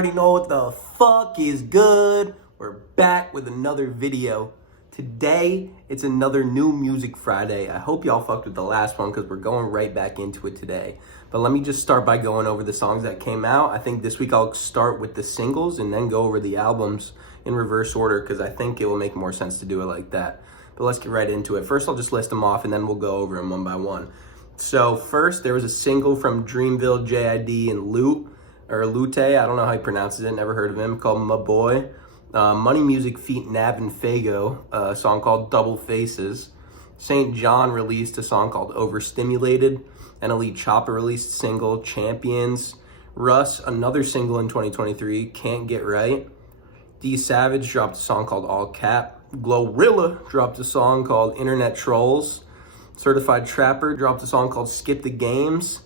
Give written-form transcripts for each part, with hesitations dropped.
already know what the fuck is good. We're back with another video. Today, it's another new Music Friday. I hope y'all fucked with the last one because we're going right back into it today. But let me just start by going over the songs that came out. I think this week I'll start with the singles and then go over the albums in reverse order because I think it will make more sense to do it like that. But let's get right into it. First, I'll just list them off and then we'll go over them one by one. So first, there was a single from Dreamville, JID, and Lute, I don't know how he pronounces it, never heard of him, called My Boy. Money Music feat Nav and Fago, a song called Double Faces. St. John released a song called Overstimulated. And Elite Choppa released a single, Champions. Russ, another single in 2023, Can't Get Right. D Savage dropped a song called All Cap. Glorilla dropped a song called Internet Trolls. Certified Trapper dropped a song called Skip the Games.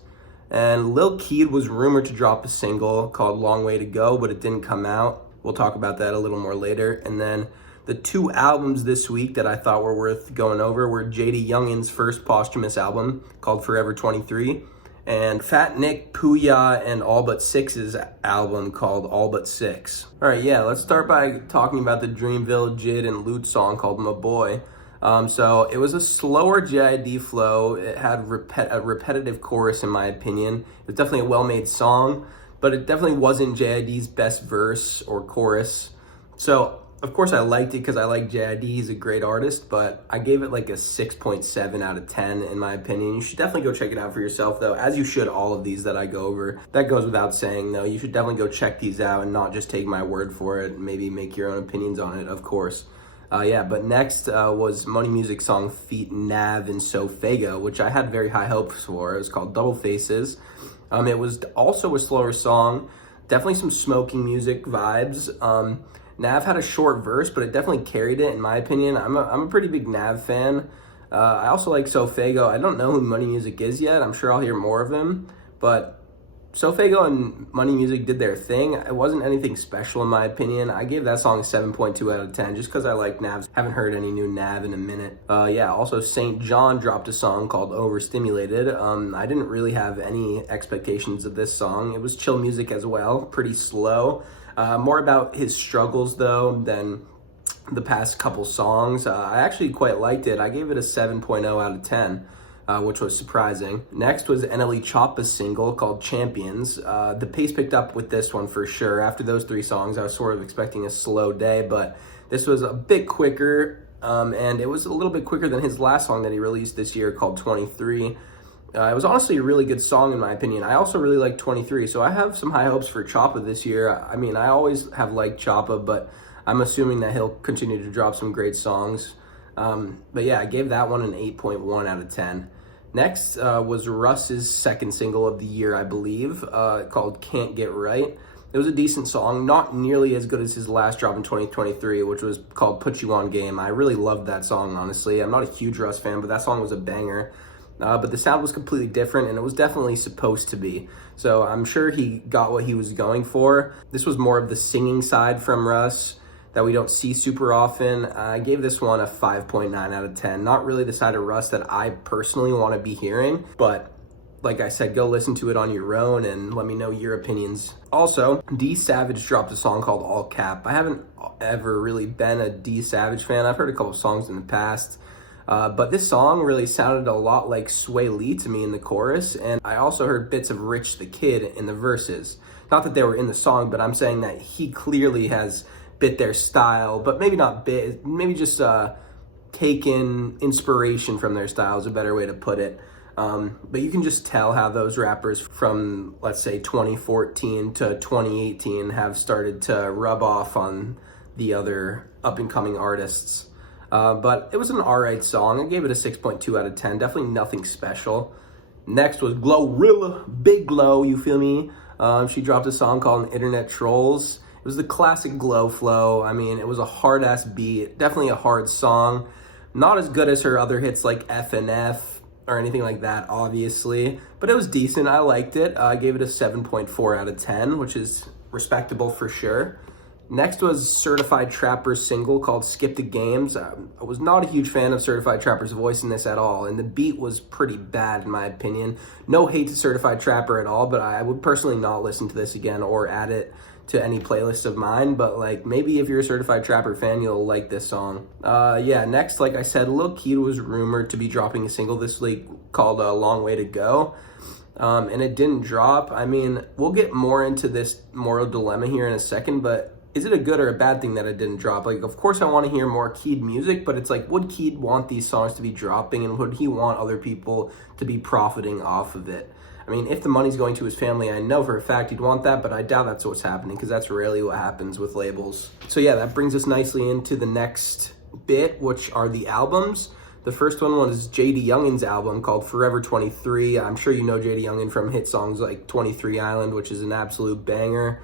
And Lil Keed was rumored to drop a single called Long Way to Go, but it didn't come out. We'll talk about that a little more later. And then the two albums this week that I thought were worth going over were JayDaYoungan's first posthumous album called Forever 23 and Fat Nick, Pooya, and All But Six's album called All But Six. All right, yeah, let's start by talking about the Dreamville, Jid, and Lute song called My Boy. So it was a slower JID flow. It had a repetitive chorus, in my opinion. It was definitely a well-made song, but it definitely wasn't JID's best verse or chorus. So, of course, I liked it because I like JID. He's a great artist, but I gave it like a 6.7 out of 10, in my opinion. You should definitely go check it out for yourself, though, as you should all of these that I go over. That goes without saying, though. You should definitely go check these out and not just take my word for it. Maybe make your own opinions on it, of course. But next was Money Music song feat Nav and Fago, which I had very high hopes for. It was called Double Faces. It was also a slower song, definitely some smoking music vibes. Nav had a short verse, but it definitely carried it, in my opinion. I'm a pretty big Nav fan. I also like Fago. I don't know who Money Music is yet. I'm sure I'll hear more of him, but Fago and Money Music did their thing. It wasn't anything special, in my opinion. I gave that song a 7.2 out of 10 just because I like Nav. Haven't heard any new Nav in a minute. Also St. John dropped a song called Overstimulated. I didn't really have any expectations of this song. It was chill music as well, pretty slow. More about his struggles, though, than the past couple songs. I actually quite liked it. I gave it a 7.0 out of 10. Which was surprising. Next was NLE Choppa's single called Champions. The pace picked up with this one for sure. After those three songs, I was sort of expecting a slow day, but this was a bit quicker, and it was a little bit quicker than his last song that he released this year called 23. It was honestly a really good song, in my opinion. I also really like 23, so I have some high hopes for Choppa this year. I mean, I always have liked Choppa, but I'm assuming that he'll continue to drop some great songs. But yeah, I gave that one an 8.1 out of 10. Next was Russ's second single of the year, I believe, called Can't Get Right. It was a decent song, not nearly as good as his last drop in 2023, which was called Put You On Game. I really loved that song, honestly. I'm not a huge Russ fan, but that song was a banger. But the sound was completely different, and it was definitely supposed to be. So I'm sure he got what he was going for. This was more of the singing side from Russ that we don't see super often. I gave this one a 5.9 out of 10. Not really the side of Russ that I personally want to be hearing, but like I said, go listen to it on your own and let me know your opinions. Also, D Savage dropped a song called All Cap. I haven't ever really been a D Savage fan. I've heard a couple songs in the past, but this song really sounded a lot like Sway Lee to me in the chorus, and I also heard bits of Rich the Kid in the verses. Not that they were in the song, but I'm saying that he clearly has bit their style, but maybe not bit, maybe just taken inspiration from their style is a better way to put it. But you can just tell how those rappers from, let's say, 2014 to 2018 have started to rub off on the other up-and-coming artists. But it was an alright song. I gave it a 6.2 out of 10. Definitely nothing special. Next was Glorilla, Big Glow, you feel me? She dropped a song called Internet Trolls. It was the classic Glow flow. I mean, it was a hard-ass beat. Definitely a hard song. Not as good as her other hits like F and F or anything like that, obviously. But it was decent. I liked it. I gave it a 7.4 out of 10, which is respectable for sure. Next was Certified Trapper's single called Skip the Games. I was not a huge fan of Certified Trapper's voice in this at all, and the beat was pretty bad in my opinion. No hate to Certified Trapper at all, but I would personally not listen to this again or add it to any playlist of mine, but like maybe if you're a certified trapper fan, you'll like this song. Yeah, next, like I said, Lil Keed was rumored to be dropping a single this week called A Long Way to Go, and it didn't drop. I mean, we'll get more into this moral dilemma here in a second, but is it a good or a bad thing that it didn't drop? Like, of course I want to hear more Keed music, but it's like, would Keed want these songs to be dropping, and would he want other people to be profiting off of it? I mean, if the money's going to his family, I know for a fact he'd want that, but I doubt that's what's happening, because that's rarely what happens with labels. So yeah, that brings us nicely into the next bit, which are the albums. The first one was JayDaYoungan's album called Forever 23. I'm sure you know JayDaYoungan from hit songs like 23 Island, which is an absolute banger.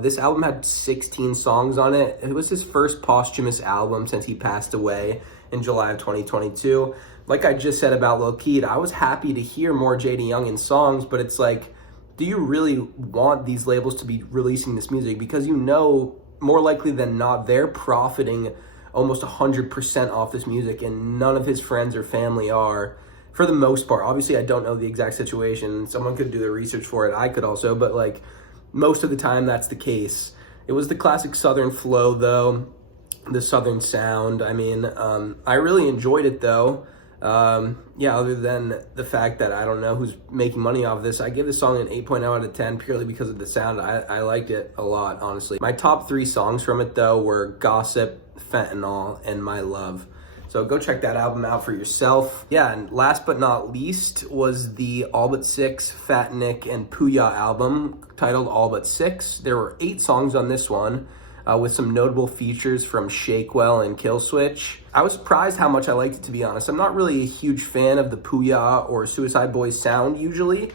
This album had 16 songs on it. It was his first posthumous album since he passed away in July of 2022. Like I just said about Lil Keed, I was happy to hear more JayDaYoungan songs, but it's like, do you really want these labels to be releasing this music? Because you know, more likely than not, they're profiting almost 100% off this music, and none of his friends or family are, for the most part. Obviously, I don't know the exact situation. Someone could do the research for it. I could also, but like, most of the time that's the case. It was the classic Southern flow though, the Southern sound. I mean, I really enjoyed it though. Yeah, other than the fact that I don't know who's making money off this, I give this song an 8.0 out of 10 purely because of the sound. I liked it a lot, honestly. My top 3 songs from it though were Gossip, Fentanyl, and My Love. So go check that album out for yourself. Yeah, and last but not least was the All But 6 Fat Nick and Puya album titled All But 6. There were 8 songs on this one, with some notable features from Shakewell and Killswitch. I was surprised how much I liked it, to be honest. I'm not really a huge fan of the Puya or Suicide Boys sound usually.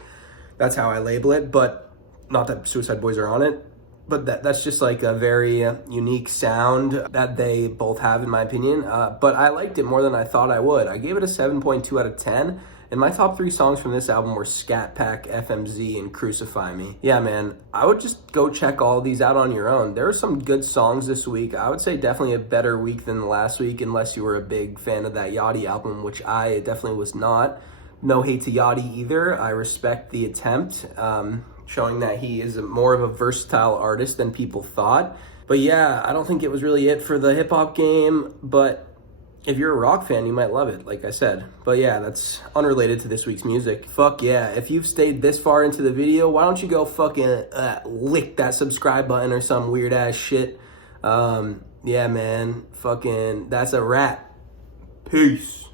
That's how I label it, but not that Suicide Boys are on it. But that's just like a very unique sound that they both have, in my opinion. But I liked it more than I thought I would. I gave it a 7.2 out of 10. And my top 3 songs from this album were Scat Pack, FMZ, and Crucify Me. Yeah, man, I would just go check all these out on your own. There are some good songs this week. I would say definitely a better week than the last week, unless you were a big fan of that Yachty album, which I definitely was not. No hate to Yachty either. I respect the attempt, showing that he is more of a versatile artist than people thought. But yeah, I don't think it was really it for the hip-hop game, but if you're a rock fan, you might love it, like I said. But yeah, that's unrelated to this week's music. Fuck yeah, if you've stayed this far into the video, why don't you go fucking lick that subscribe button or some weird ass shit. Yeah, man, fucking, that's a wrap. Peace.